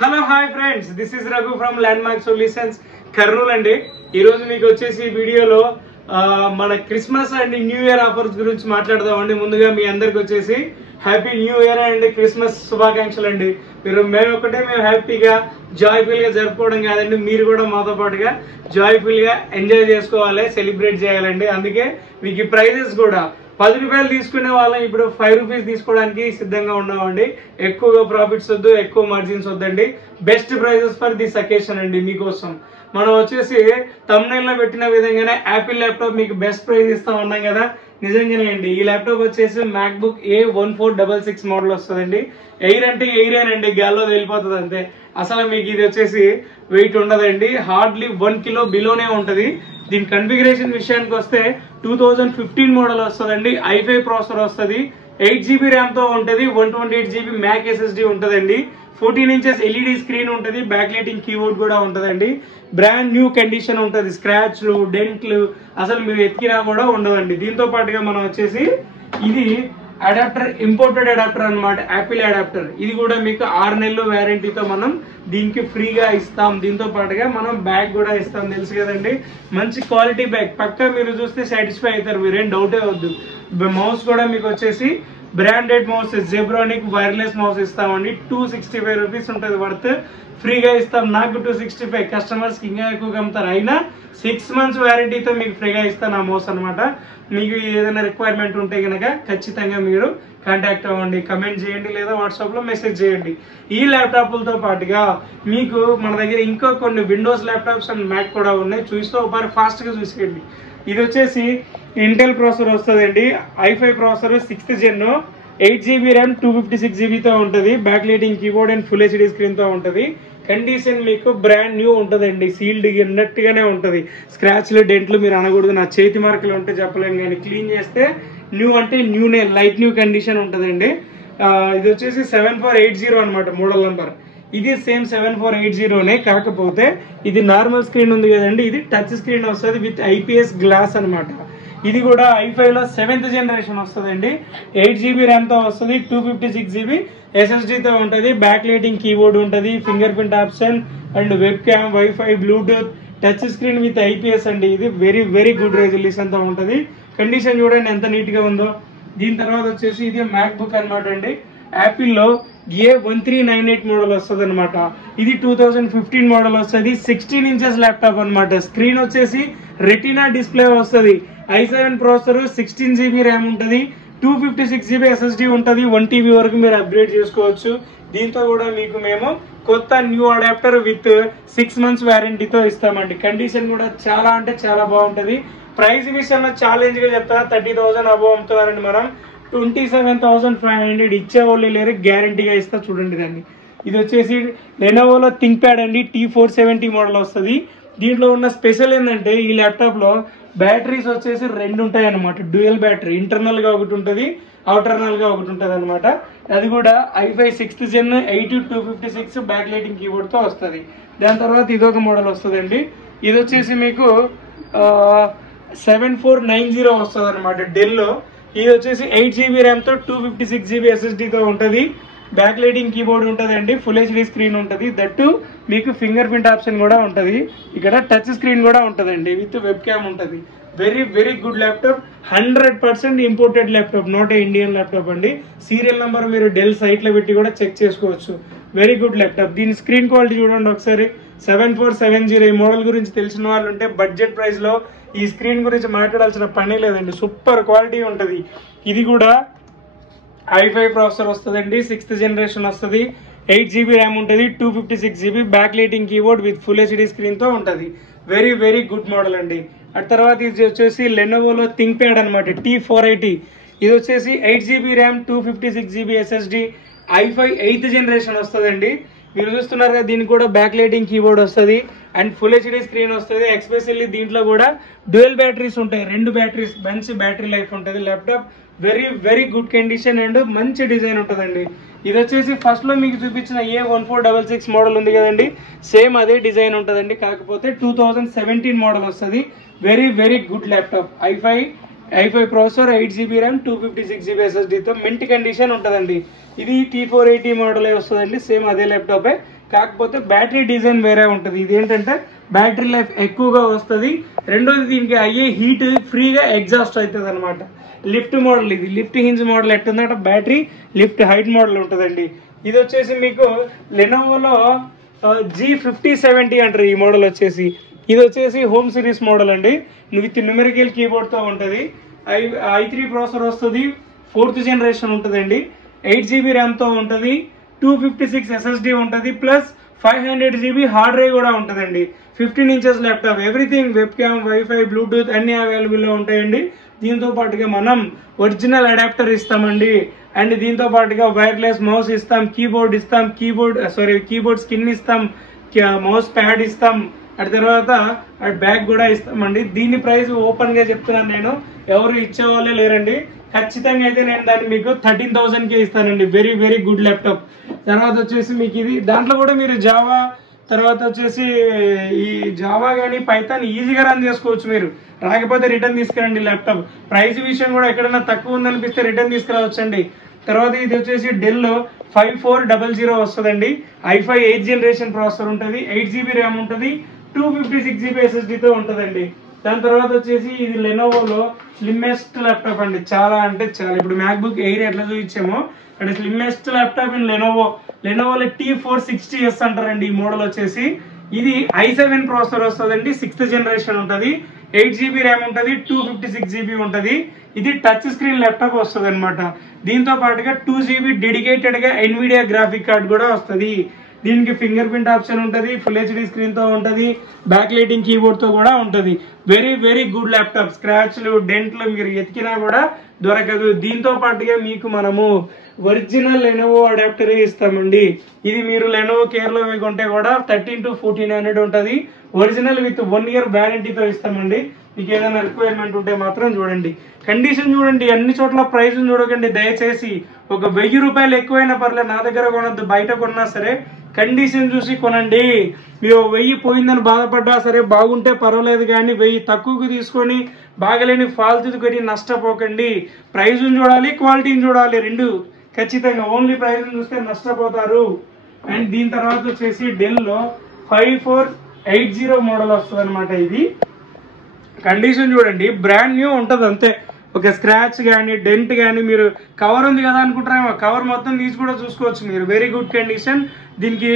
Hello hi friends, this is Raghu from landmark solutions Kurnool అండి. ఈరోజు మీకు వచ్చేసి వీడియోలో మన Christmas and new year offers గురించి మాట్లాడదామండి. ముందుగా మీ అందరికి వచ్చేసి happy new year and Christmas శుభాకాంక్షలు అండి. మేము హ్యాపీగా జాయ్ఫుల్ గా జరుపుకోవడం కాదండి, మీరు కూడా మాతో పాటుగా జాయ్ఫుల్ గా ఎంజాయ్ చేసుకోవాలి, సెలబ్రేట్ చేయాలండి. అందుకే మీకు ఈ ప్రైజెస్ కూడా 10 రూపాయలు తీసుకునే వాళ్ళం ఇప్పుడు 5 రూపీస్ తీసుకోవడానికి సిద్ధంగా ఉన్నామండి. ఎక్కువగా ప్రాఫిట్స్ వద్దు, ఎక్కువ మార్జిన్స్ వద్దండి. Best prices for this occasion అండి. మీకోసం మనం వచ్చేసి థంబ్నెయిల్ లో పెట్టిన విధంగానే యాపిల్ ల్యాప్టాప్ మీకు బెస్ట్ ప్రైస్ ఇస్తా ఉన్నాం కదా, నిజంగానే అండి. ఈ ల్యాప్టాప్ వచ్చేసి మ్యాక్బుక్ A1466 మోడల్ వస్తుందండి. ఎయిర్ అంటే ఎయిరేనండి, గాల్లో వెళ్ళిపోతుంది అంతే. అసలు మీకు ఇది వచ్చేసి వెయిట్ ఉండదండి, హార్డ్లీ 1 కిలో బిలోనే ఉంటుంది. దీని కన్ఫిగరేషన్ విషయానికి వస్తే 2015 మోడల్ వస్తుందండి. i5 ప్రాసెసర్ వస్తుంది, 8GB ర్యామ్ తో ఉంటుంది, 128GB మ్యాక్ SSD ఉంటుందండి. 14 ఇంచెస్ LED స్క్రీన్ ఉంటుంది, బ్యాక్ లైటింగ్ కీబోర్డ్ కూడా ఉంటుందండి. బ్రాండ్ న్యూ కండిషన్ ఉంటుంది, స్క్రాచ్లు డెంట్లు అసలు మీరు ఎత్తికినా కూడా ఉండదండి. దీంతో పాటుగా మనం వచ్చేసి ఇది అడాప్టర్, ఇంపోర్టెడ్ అడాప్టర్ అనమాట, యాపిల్ అడాప్టర్. ఇది కూడా మీకు 6 నెలలు వ్యారంటీతో మనం దీనికి ఫ్రీగా ఇస్తాం. దీంతో పాటుగా మనం బ్యాగ్ కూడా ఇస్తాం, తెలుసు కదండి. మంచి క్వాలిటీ బ్యాగ్, పక్కా మీరు చూస్తే సాటిస్ఫై అవుతారు, మీరేం డౌటే వద్దు. మౌస్ కూడా మీకు వచ్చేసి branded mouse, Zebronic wireless mouse ఇస్తామండి. 265 రూపీస్ ఉంటుంది వర్త్, ఫ్రీగా ఇస్తాం. నాకు 265, కస్టమర్స్ కి ఇంకా ఎక్కువగా అమ్ముతారు. అయినా 6 మంత్స్ వ్యారంటీతో మీకు ఫ్రీగా ఇస్తాను ఆ మౌస్ అనమాట. మీకు ఏదైనా రిక్వైర్మెంట్ ఉంటే కనుక ఖచ్చితంగా మీరు కాంటాక్ట్ అవ్వండి, కమెంట్ చేయండి లేదా వాట్సాప్ లో మెసేజ్ చేయండి. ఈ ల్యాప్టాప్లతో పాటుగా మీకు మన దగ్గర ఇంకా కొన్ని విండోస్ ల్యాప్టాప్స్ అండ్ మ్యాక్ కూడా ఉన్నాయి, చూస్తూ ఒకసారి ఫాస్ట్ గా చూసేయండి. ఇది వచ్చేసి ఇంటెల్ ప్రాసెసర్ వస్తుందండి, i5 ప్రాసెసర్ 6th జెన్, 8GB ర్యామ్ 256GB తో ఉంటుంది, backlighting keyboard and full HD screen తో ఉంటుంది. కండిషన్ మీకు బ్రాండ్ న్యూ ఉంటుందండి, సీల్డ్ అన్నట్టుగానే ఉంటుంది. స్క్రాచ్లు డెంట్లు మీరు అనకూడదు, నా చేతి మార్కులు ఉంటే చెప్పలేము, కానీ క్లీన్ చేస్తే న్యూ అంటే న్యూనే, లైట్ న్యూ కండిషన్ ఉంటుందండి. ఇది వచ్చేసి 7480 అనమాట మోడల్ నెంబర్. ఇది సేమ్ 7480నే, కాకపోతే ఇది నార్మల్ స్క్రీన్ ఉంది కదండి, ఇది టచ్ స్క్రీన్ వస్తుంది విత్ IPS గ్లాస్ అనమాట. ఇది కూడా i5 లో 7th జనరేషన్ వస్తుందండి. 8GB ర్యామ్ తో వస్తుంది, 256GB SSD తో ఉంటుంది, బ్యాక్ లైటింగ్ కీబోర్డ్ ఉంటుంది, finger print option and web cam, wifi, Bluetooth, touch screen with IPS అండి. ఇది వెరీ వెరీ గుడ్ రెజల్యూషన్ తో ఉంటుంది. కండిషన్ చూడండి ఎంత నీట్ గా ఉందో. దీని తర్వాత వచ్చేసి ఇది మ్యాక్ బుక్ అనమాట అండి. యాపిల్లో A1398 మోడల్ వస్తుంది అనమాట. ఇది 2015 మోడల్ వస్తుంది, 16 ఇంచెస్ ల్యాప్టాప్ అనమాట. స్క్రీన్ వచ్చేసి రెటీనా డిస్ప్లే వస్తుంది, i7 ప్రాసెసర్, 16GB ర్యామ్ ఉంటుంది, 256GB SSD ఉంటుంది, 1TB వరకు మీరు అప్గ్రేడ్ చేసుకోవచ్చు. దీంతో కూడా మీకు మేము కొత్త న్యూ అడాప్టర్ విత్ 6 మంత్స్ వ్యారంటీతో ఇస్తామండి. కండిషన్ కూడా చాలా అంటే చాలా బాగుంటుంది. ప్రైస్ విషయంలో ఛాలెంజ్ గా చెప్తా, 30,000 అబోవ్ అమ్ముతున్నారండి. మనం 27,500 ఇచ్చేవాళ్ళు లేరు, గ్యారంటీగా ఇస్తా. చూడండి దాన్ని. ఇది వచ్చేసి లెనోవోలో థింక్ ప్యాడ్ అండి, T470 మోడల్ వస్తుంది. దీంట్లో ఉన్న స్పెషల్ ఏంటంటే ఈ ల్యాప్టాప్ లో బ్యాటరీస్ వచ్చేసి 2 ఉంటాయి అనమాట, డ్యూయల్ బ్యాటరీ. ఇంటర్నల్ గా ఒకటి ఉంటుంది, అవుటర్నల్ గా ఒకటి ఉంటుంది అనమాట. అది కూడా i5 6th జెన్ 8256 బ్యాక్ లైటింగ్ కీబోర్డ్ తో వస్తుంది. దాని తర్వాత ఇదొక మోడల్ వస్తుందండి. ఇది వచ్చేసి మీకు 7490 వస్తుంది అనమాట డెల్లో. ఇది వచ్చేసి 8GB ర్యామ్ తో 256GB SSD తో ఉంటుంది, బ్యాక్ లైటింగ్ కీబోర్డ్ ఉంటుందండి, ఫుల్ HD స్క్రీన్ ఉంటుంది, దట్టు మీకు ఫింగర్ ప్రింట్ ఆప్షన్ కూడా ఉంటుంది. ఇక్కడ టచ్ స్క్రీన్ కూడా ఉంటుందండి విత్ వెబ్ క్యామ్ ఉంటుంది. Very very good laptop, 100% imported laptop, not a Indian laptop అండి. సీరియల్ నెంబర్ మీరు డెల్ సైట్ లో పెట్టి కూడా చెక్ చేసుకోవచ్చు. Very good laptop. దీని స్క్రీన్ క్వాలిటీ చూడండి ఒకసారి. 7470 ఈ మోడల్ గురించి తెలిసిన వాళ్ళు ఉంటే బడ్జెట్ ప్రైస్ లో ఈ స్క్రీన్ గురించి మాట్లాడాల్సిన పని లేదండి, సూపర్ క్వాలిటీ ఉంటుంది. ఇది కూడా i5 ప్రాసెసర్ వస్తుందండి, 6th జనరేషన్ వస్తుంది, 8GB ర్యామ్ ఉంటుంది, 256GB back lighting keyboard with full HD screen తో ఉంటుంది. వెరీ వెరీ గుడ్ మోడల్ అండి. ఆ తర్వాత ఇది వచ్చేసి లెనోవోలో థింక్ ప్యాడ్ అనమాట, T480. ఇది వచ్చేసి 8GB RAM 256GB SSD, i5 8th generation వస్తుందండి. మీరు చూస్తున్నారు కదా, దీనికి కూడా బ్యాక్ లైటింగ్ కీబోర్డ్ వస్తుంది అండ్ ఫుల్ HD స్క్రీన్ వస్తుంది. ఎక్స్పెషల్లీ దీంట్లో కూడా డ్యూయల్ బ్యాటరీస్ ఉంటాయి, 2 బ్యాటరీస్, మంచి బ్యాటరీ లైఫ్ ఉంటుంది. Laptop very very good condition and మంచి డిజైన్ ఉంటుందండి. ఇది వచ్చేసి ఫస్ట్ లో మీకు చూపించిన A1466 మోడల్ ఉంది కదండి, సేమ్ అదే డిజైన్ ఉంటుందండి, కాకపోతే 2017 మోడల్ వస్తుంది. Very very good laptop, i5 processor, 8GB RAM, 256GB SSD తో మింట్ కండిషన్ ఉంటుందండి. ఇది T480 మోడల్ వస్తుందండి, సేమ్ అదే ల్యాప్టాప్. కాకపోతే బ్యాటరీ డిజైన్ వేరే ఉంటుంది. ఇది ఏంటంటే బ్యాటరీ లైఫ్ ఎక్కువగా వస్తుంది. రెండోది దీనికి అయ్యే హీట్ ఫ్రీగా ఎగ్జాస్ట్ అవుతుంది అనమాట. లిఫ్ట్ మోడల్, ఇది లిఫ్ట్ హింజ్ మోడల్ ఎట్టుందంటే బ్యాటరీ లిఫ్ట్ హైట్ మోడల్ ఉంటుందండి. ఇది వచ్చేసి మీకు లెనోవోలో G5070 అంటారు ఈ మోడల్ వచ్చేసి. ఇది వచ్చేసి హోమ్ సిరీస్ మోడల్ అండి, విత్ న్యూమెరికల్ కీబోర్డ్తో ఉంటుంది. i3 ప్రాసెసర్ వస్తుంది, 4th జనరేషన్ ఉంటుందండి. 8GB ర్యామ్తో ఉంటుంది, 256 SSD ఉంటుంది, ప్లస్ 500 GB హార్డ్ డ్రైవ్ కూడా ఉంటుందండి. 15 inches laptop, everything, web cam, wifi, Bluetooth అన్ని అవైలబుల్లో ఉంటాయండి. దీంతో పాటుగా మనం ఒరిజినల్ అడాప్టర్ ఇస్తామండి. అండ్ దీంతో పాటుగా వైర్లెస్ మౌస్ ఇస్తాం, కీబోర్డ్ ఇస్తాం, కీబోర్డ్ స్కిన్ ఇస్తాం, మౌస్ ప్యాడ్ ఇస్తాం, అటు తర్వాత బ్యాగ్ కూడా ఇస్తామండి. దీని ప్రైస్ ఓపెన్ గా చెప్తున్నాను నేను, ఎవరు ఇచ్చేవాళ్ళే లేరండి. ఖచ్చితంగా అయితే నేను దాన్ని మీకు 13,000కే ఇస్తానండి. Very very good laptop. తర్వాత వచ్చేసి మీకు ఇది దాంట్లో కూడా మీరు జావా, తర్వాత వచ్చేసి ఈ జావా కానీ పైథాన్ ఈజీగా రన్ చేసుకోవచ్చు. మీరు రాకపోతే రిటర్న్ తీసుకురండి ల్యాప్టాప్. ప్రైస్ విషయం కూడా ఎక్కడైనా తక్కువ ఉందనిపిస్తే రిటర్న్ తీసుకురావచ్చండి. తర్వాత ఇది వచ్చేసి డెల్ 5400 వస్తుందండి. i5 8th జనరేషన్ ప్రాసెసర్ ఉంటుంది, 8GB ర్యామ్ ఉంటుంది, 256 GB SSDతో ఉంటుందండి. దాని తర్వాత వచ్చేసి ఇది లెనోవోలో స్లిమ్మెస్ట్ ల్యాప్టాప్ అండి. చాలా అంటే చాలా, ఇప్పుడు మ్యాక్బుక్ ఎయిర్ ఎట్లా చూపించామో అంటే స్లిమ్మెస్ట్ ల్యాప్టాప్ ఇన్ లెనోవోలో T460S అంటారండి ఈ మోడల్ వచ్చేసి. ఇది i7 ప్రాసెసర్ వస్తుందండి, 6th జనరేషన్ ఉంటుంది, 8GB ర్యామ్ ఉంటుంది, 256 GB ఉంటుంది. ఇది టచ్ స్క్రీన్ ల్యాప్టాప్ వస్తుంది అనమాట. దీంతో పాటుగా 2GB డెడికేటెడ్ గా ఎన్విడియా గ్రాఫిక్ కార్డ్ కూడా వస్తుంది. దీనికి ఫింగర్ ప్రింట్ ఆప్షన్ ఉంటుంది, ఫుల్ హెచ్డి స్క్రీన్ తో ఉంటుంది, బ్యాక్ లైటింగ్ కీబోర్డ్ తో కూడా ఉంటుంది. Very very good laptop. స్క్రాచ్లు, డెంట్లు మీరు ఎతికినా కూడా దొరకదు. దీంతో పాటుగా మీకు మనము ఒరిజినల్ లెనోవో అడాప్టర్ ఇస్తామండి. ఇది మీరు లెనోవో కేర్ లో కొంటే కూడా 13 to 1400 ఉంటుంది. ఒరిజినల్ విత్ 1 year వ్యారంటీతో ఇస్తామండి. మీకు ఏదైనా రిక్వైర్మెంట్ ఉంటే మాత్రం చూడండి. కండిషన్ చూడండి, అన్ని చోట్ల ప్రైస్ చూడకండి దయచేసి. ఒక 1000 రూపాయలు ఎక్కువైనా పర్లేదు, నా దగ్గర కొనద్దు, బయట కొన్నా సరే కండిషన్ చూసి కొనండి. మీరు 1000 పోయిందని బాధపడ్డా సరే బాగుంటే పర్వాలేదు, కానీ 1000 తక్కువకి తీసుకొని బాగలేని ఫాల్తు కొని నష్టపోకండి. ప్రైజ్ని చూడాలి, క్వాలిటీని చూడాలి, రెండు ఖచ్చితంగా. ఓన్లీ ప్రైజ్ని చూస్తే నష్టపోతారు. అండ్ దీని తర్వాత వచ్చేసి డెల్లో 5480 మోడల్ వస్తుంది అనమాట. ఇది కండిషన్ చూడండి, బ్రాండ్ న్యూ ఉంటుంది అంతే. ఒక స్క్రాచ్ కానీ డెంట్ కానీ, మీరు కవర్ ఉంది కదా అనుకుంటారేమో, కవర్ మొత్తం తీసి కూడా చూసుకోవచ్చు మీరు. Very good condition. దీనికి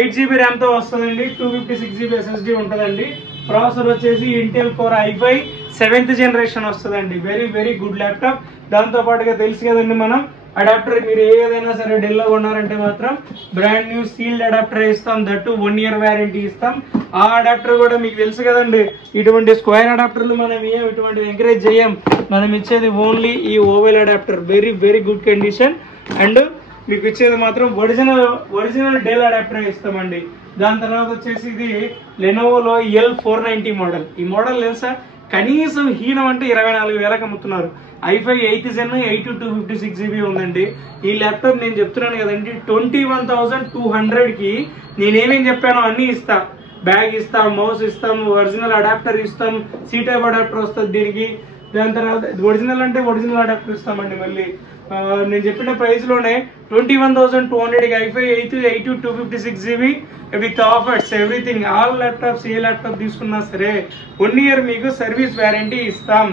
8GB ర్యామ్తో వస్తుందండి, 256 GB SSD ఉంటుందండి. ప్రాసెసర్ వచ్చేసి Intel core i5 7th generation వస్తుందండి. Very very good laptop. దాంతో పాటుగా తెలుసు కదండి మనం అడాప్టర్, మీరు ఏదైనా సరే డెల్లో కొన్నారంటే మాత్రం బ్రాండ్ న్యూ సీల్డ్ అడాప్టర్ ఇస్తాం, దట్టు 1 year వ్యారంటీ ఇస్తాం. ఆ అడాప్టర్ కూడా మీకు తెలుసు కదండి, ఇటువంటి స్క్వేర్ అడాప్టర్లు మనం ఇటువంటి ఎంకరేజ్ చేయం. మనం ఇచ్చేది ఓన్లీ ఈ ఓవెల్ adapter. Very very good condition. And మీకు ఇచ్చేది మాత్రం ఒరిజినల్ డెల్ అడాప్టర్ ఇస్తామండి. దాని తర్వాత వచ్చేసి ఇది లెనోవోలో L490 మోడల్. ఈ మోడల్ తెలుసా, కనీసం హీనం అంటే 24,000కి అమ్ముతున్నారు. i5 8th Gen 8 256 GB ఉందండి. ఈ ల్యాప్టాప్ నేను చెప్తున్నాను కదండి, 21,200కి నేనేమేం చెప్పానో అన్ని ఇస్తా. బ్యాగ్ ఇస్తాం, మౌస్ ఇస్తాం, ఒరిజినల్ అడాప్టర్ ఇస్తాం, C టైప్ అడాప్టర్ వస్తుంది దీనికి. దాని తర్వాత ఒరిజినల్ అంటే ఒరిజినల్ అడాప్టర్ ఇస్తామండి. మళ్ళీ నేను చెప్పిన ప్రైస్ లోనే 21,200కి i5 8 256 GB with offers everything. All laptops A laptop తీసుకున్నా సరే 1 year మీకు సర్వీస్ వ్యారంటీ ఇస్తాం.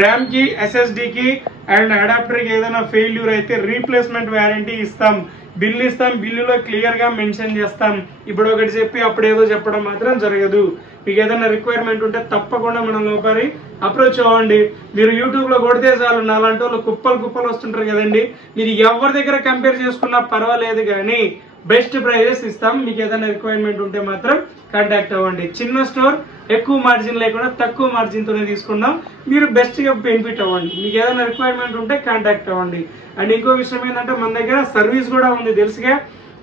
ర్యామ్ కి, SSD కి అండ్ అడాప్టర్ కి ఏదైనా ఫెయిల్యూర్ అయితే రీప్లేస్మెంట్ వ్యారంటీ ఇస్తాం. బిల్ ఇస్తాం, బిల్లులో క్లియర్ గా మెన్షన్ చేస్తాం. ఇప్పుడు ఒకటి చెప్పి అప్పుడేదో చెప్పడం మాత్రం జరగదు. మీకు ఏదైనా రిక్వైర్మెంట్ ఉంటే తప్పకుండా మనం ఒకరి అప్రోచ్ అవ్వండి. మీరు యూట్యూబ్ లో కొడితే చాలు, నాలాంటి వాళ్ళు కుప్పలు వస్తుంటారు కదండి. మీరు ఎవరి దగ్గర కంపేర్ చేసుకున్నా పర్వాలేదు, కానీ బెస్ట్ ప్రైజెస్ ఇస్తాం. మీకు ఏదైనా రిక్వైర్మెంట్ ఉంటే మాత్రం కాంటాక్ట్ అవ్వండి. చిన్న స్టోర్, ఎక్కువ మార్జిన్ లేకుండా తక్కువ మార్జిన్ తోనే తీసుకున్నాం. మీరు బెస్ట్ గా బెనిఫిట్ అవ్వండి. మీకు ఏదైనా రిక్వైర్మెంట్ ఉంటే కాంటాక్ట్ అవ్వండి. అండ్ ఇంకో విషయం ఏంటంటే మన దగ్గర సర్వీస్ కూడా ఉంది తెలుసుగా.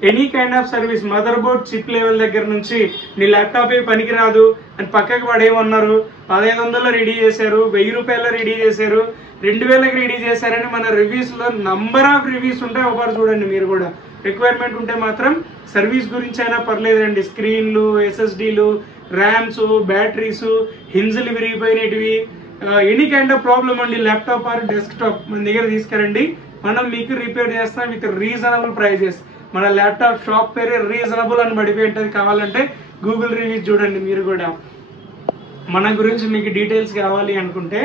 Any kind of service, mother board chip level దగ్గర నుంచి నీ ల్యాప్టాప్ ఏ పనికిరాదు అని పక్కకు పడేమన్నారు, 1500లో రెడీ చేశారు, 1000 రూపాయల్లో రెడీ చేశారు, 2000కి రెడీ చేశారని మన రివ్యూస్ లో నంబర్ ఆఫ్ రివ్యూస్ ఉంటాయి. ఒకసారి చూడండి. మీరు కూడా రిక్వైర్మెంట్ ఉంటే మాత్రం సర్వీస్ గురించి అయినా పర్లేదండి. స్క్రీన్లు, SSDలు, ర్యామ్స్, బ్యాటరీస్, హింజులు విరిగిపోయినవి, ఎనీ కైండ్ ఆఫ్ ప్రాబ్లమ్ అండి, ల్యాప్టాప్ ఆర్ డెస్క్టాప్ మన దగ్గర తీసుకురండి. మనం మీకు రిపేర్ చేస్తాం విత్ రీజనబుల్ ప్రైజెస్. మన ల్యాప్టాప్ షాప్ పేరే రీజనబుల్ అని పడిపోయి ఉంటుంది. కావాలంటే గూగుల్ రివ్యూస్ చూడండి మీరు కూడా. మన గురించి మీకు డీటెయిల్స్ కావాలి అనుకుంటే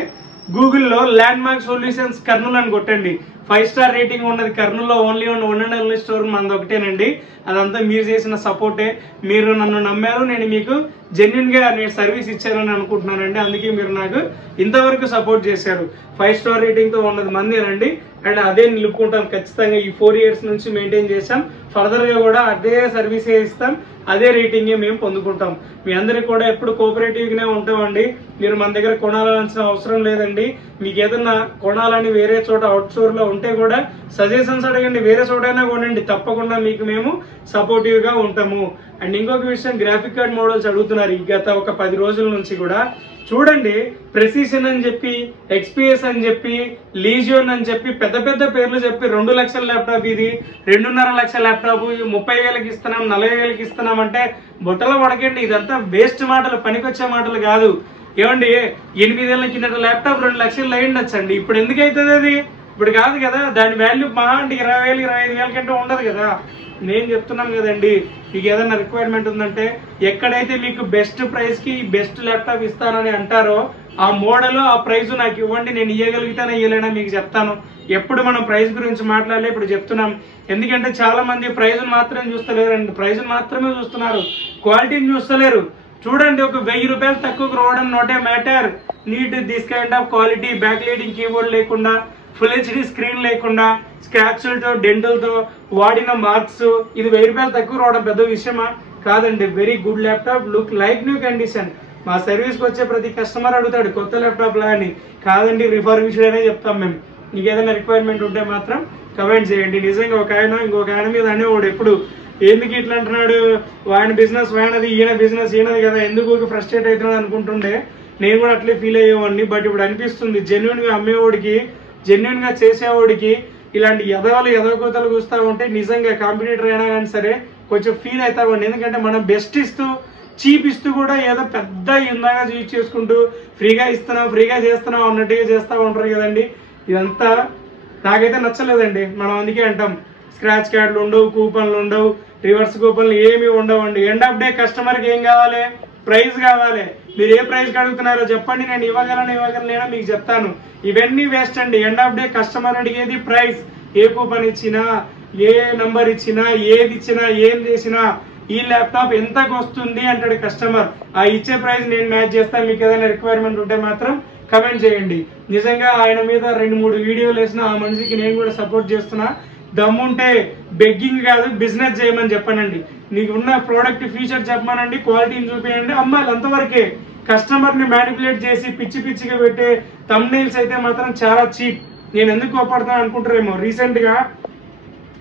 గూగుల్లో ల్యాండ్ మార్క్ సొల్యూషన్స్ కర్నూలు అని కొట్టండి. 5 స్టార్ రేటింగ్ ఉన్నది కర్నూలులో. ఓన్లీ ఓన్లీ స్టోర్ మనది ఒకటేనండి. అదంతా మీరు చేసిన సపోర్టే. మీరు నన్ను నమ్మారు, నేను మీకు జెన్యున్ గా నేను సర్వీస్ ఇచ్చానని అనుకుంటున్నానండి. అందుకే మీరు నాకు ఇంతవరకు సపోర్ట్ చేశారు. 5 స్టార్ రేటింగ్ తో ఉన్నది మందేనండి. అండ్ అదే నిలుపుకుంటాం ఖచ్చితంగా. ఈ 4 ఇయర్స్ నుంచి మెయింటైన్ చేసాం. ఫర్దర్ గా కూడా అదే సర్వీసే ఇస్తాం, అదే రేటింగే మేము పొందుకుంటాం. మీ అందరికి కూడా ఎప్పుడు కోఆపరేటివ్ గానే ఉంటామండి. మీరు మన దగ్గర కొనాల్సిన అవసరం లేదండి. మీకు ఏదన్నా కొనాలని వేరే చోట అవుట్ సోర్ లో ఉంటే కూడా సజెషన్స్ అడగండి, వేరే చోటైనా కొనండి. తప్పకుండా మీకు మేము సపోర్టివ్ గా ఉంటాము. అండ్ ఇంకొక విషయం, గ్రాఫిక్ కార్డ్ మోడల్స్ అడుగుతున్నారు గత ఒక 10 రోజుల నుంచి కూడా. చూడండి, ప్రెసిషన్ అని చెప్పి, ఎక్స్పీఎస్ అని చెప్పి, లీజియోన్ అని చెప్పి పెద్ద పెద్ద పేర్లు చెప్పి 2 లక్షల ల్యాప్టాప్, ఇది 2.5 లక్షల ల్యాప్టాప్, 30,000కి ఇస్తున్నాం, 40,000కి ఇస్తున్నాం అంటే బొట్టలో పడకండి. ఇదంతా వేస్ట్ మాటలు, పనికొచ్చే మాటలు కాదు. ఏమండి, 8 ఏళ్ల కిందట ల్యాప్టాప్ 2 లక్షలు అయ్యిండొచ్చండి. ఇప్పుడు ఎందుకు అవుతుంది అది? ఇప్పుడు కాదు కదా. దాని వాల్యూ మహా అంటే 20,000, 25,000 కంటే ఉండదు కదా. నేను చెప్తున్నాను కదండి, మీకు ఏదైనా రిక్వైర్మెంట్ ఉందంటే ఎక్కడైతే మీకు బెస్ట్ ప్రైస్ కి బెస్ట్ ల్యాప్టాప్ ఇస్తానని అంటారో ఆ మోడల్, ఆ ప్రైస్ నాకు ఇవ్వండి. నేను ఇవ్వగలిగితేనే ఇవ్వలేనా మీకు చెప్తాను. ఎప్పుడు మనం ప్రైస్ గురించి మాట్లాడలే, ఇప్పుడు చెప్తున్నాం. ఎందుకంటే చాలా మంది ప్రైస్ మాత్రమే చూస్తలేరండి. ప్రైస్ మాత్రమే చూస్తున్నారు, క్వాలిటీని చూస్తలేరు. చూడండి, ఒక 1000 రూపాయలు తక్కువకు రావడం నోటే matter. Neat this kind of quality, backlighting keyboard లేకుండా, ఫుల్ హెచ్డి స్క్రీన్ లేకుండా, స్క్రాచ్లతో, డెంటల్తో, వాడిన మార్క్స్, ఇది 1000 రూపాయలు తక్కువ రావడం పెద్ద విషయమా? కాదండి. Very good laptop, look like new condition. మా సర్వీస్కి వచ్చే ప్రతి కస్టమర్ అడుగుతాడు కొత్త ల్యాప్టాప్ లా అని. కాదండి, రిఫర్బిష్డ్ అనే చెప్తాం మేము. మీకు ఏదైనా రిక్వైర్మెంట్ ఉంటే మాత్రం కమెంట్ చేయండి. నిజంగా ఒక ఆయన ఇంకొక ఆయన మీద అనేవాడు ఎప్పుడు, ఎందుకు ఇట్లా అంటున్నాడు, ఆయన బిజినెస్ వాడినది, ఈయన బిజినెస్ ఈయనది కదా, ఎందుకు ఫ్రస్ట్రేట్ అవుతున్నాడు అనుకుంటుండే. నేను కూడా అట్లే ఫీల్ అయ్యేవాడిని. బట్ ఇప్పుడు అనిపిస్తుంది, జెన్యున్ గా అమ్మేవాడికి, జెన్యున్ గా చేసేవాడికి ఇలాంటి ఎదవకోతలు చూస్తూ ఉంటే నిజంగా కాంపిటీటర్ అయినా కానీ సరే కొంచెం ఫీల్ అవుతామండి. ఎందుకంటే మనం బెస్ట్ ఇస్తూ, చీప్ ఇస్తూ కూడా ఏదో పెద్ద ఇందాగా యూజ్ చేసుకుంటూ ఫ్రీగా ఇస్తున్నాం, ఫ్రీగా చేస్తున్నాం అన్నట్టుగా చేస్తూ ఉంటారు కదండి. ఇదంతా నాకైతే నచ్చలేదండి. మనం అందుకే అంటాం, స్క్రాచ్ కార్డులు ఉండవు, కూపన్లు ఉండవు, రివర్స్ కూపన్లు ఏమి ఉండవండి. ఎండ్ ఆఫ్ డే కస్టమర్కి ఏం కావాలి? ప్రైస్ కావాలి. మీరు ఏ ప్రైస్ అడుగుతున్నారో చెప్పండి, నేను ఇవ్వగలనేనా మీకు చెప్తాను. ఇవన్నీ వేస్ట్ అండి. ఎండ్ ఆఫ్ డే కస్టమర్ అడిగేది ప్రైస్. ఏ కూపన్ ఇచ్చినా, ఏ నంబర్ ఇచ్చినా, ఏది ఇచ్చినా, ఏం చేసినా ఈ ల్యాప్టాప్ ఎంతకు వస్తుంది అంటాడు కస్టమర్. ఆ ఇచ్చే ప్రైస్ నేను మ్యాచ్ చేస్తాను. మీకు ఏదైనా రిక్వైర్మెంట్ ఉంటే మాత్రం కమెంట్ చేయండి. నిజంగా ఆయన మీద 2-3 వీడియోలు వేసిన ఆ మనిషికి నేను కూడా సపోర్ట్ చేస్తున్నా. దమ్ముంటే బెగ్గింగ్ కాదు, బిజినెస్ చేయమని చెప్పనండి. నీకు ఉన్న ప్రోడక్ట్ ఫీచర్ చెప్పమనండి, క్వాలిటీని చూపించండి, అమ్మాయిలు అంతవరకే. కస్టమర్ ని మ్యానిపులేట్ చేసి పిచ్చిగా పెట్టే థంబ్నెయిల్స్ అయితే మాత్రం చాలా చీప్. నేను ఎందుకు కోపడతాను అనుకుంటారేమో. రీసెంట్ గా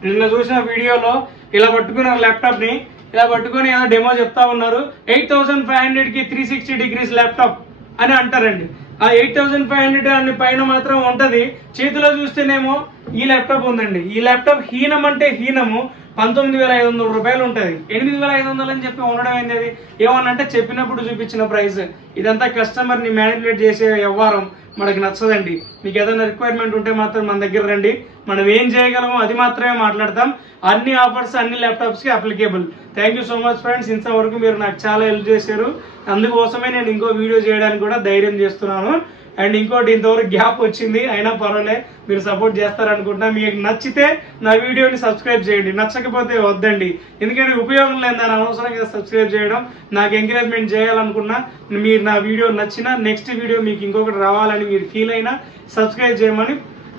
నిన్న చూసిన వీడియోలో ఇలా పట్టుకున్న ల్యాప్టాప్ ని ఇలా పట్టుకుని ఏదో డెమో చెప్తా ఉన్నారు. 8500 కి 360 degrees ల్యాప్టాప్ అని అంటారండి. ఆ 8500 అని పైన మాత్రం ఉంటది, చేతిలో చూస్తేనేమో ఈ ల్యాప్టాప్ ఉందండి. ఈ ల్యాప్టాప్ హీనం అంటే హీనము 19,500 రూపాయలు ఉంటుంది. 8,500 అని చెప్పి ఉండడం ఏంది? అది ఏమన్నంటే చెప్పినప్పుడు చూపించిన ప్రైస్. ఇదంతా కస్టమర్ ని మ్యానిపులేట్ చేసే వ్యవహారం మనకి నచ్చదండి. మీకు ఏదైనా రిక్వైర్మెంట్ ఉంటే మాత్రం మన దగ్గర రండి. మనం ఏం చేయగలమో అది మాత్రమే మాట్లాడతాం. అన్ని ఆఫర్స్ అన్ని ల్యాప్టాప్స్ కి applicable. Thank you so much friends. ఇంతవరకు మీరు నాకు చాలా హెల్ప్ చేశారు. అందుకోసమే నేను ఇంకో వీడియో చేయడానికి కూడా ధైర్యం చేస్తున్నాను. అండ్ ఇంకోటి, ఇంతవరకు గ్యాప్ వచ్చింది అయినా పర్వాలే, మీరు సపోర్ట్ చేస్తారనుకుంటున్నా. మీకు నచ్చితే నా వీడియోని సబ్స్క్రైబ్ చేయండి, నచ్చకపోతే వద్దండి. ఎందుకంటే ఉపయోగం లేదు దాని అనవసరంగా సబ్స్క్రైబ్ చేయడం. నాకు ఎంకరేజ్మెంట్ చేయాలనుకున్నా, మీరు నా వీడియో నచ్చినా నెక్స్ట్ వీడియో మీకు ఇంకొకటి రావాలని మీరు ఫీల్ అయినా సబ్స్క్రైబ్ చేయమని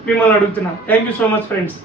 మిమ్మల్ని అడుగుతున్నా. Thank you so much friends.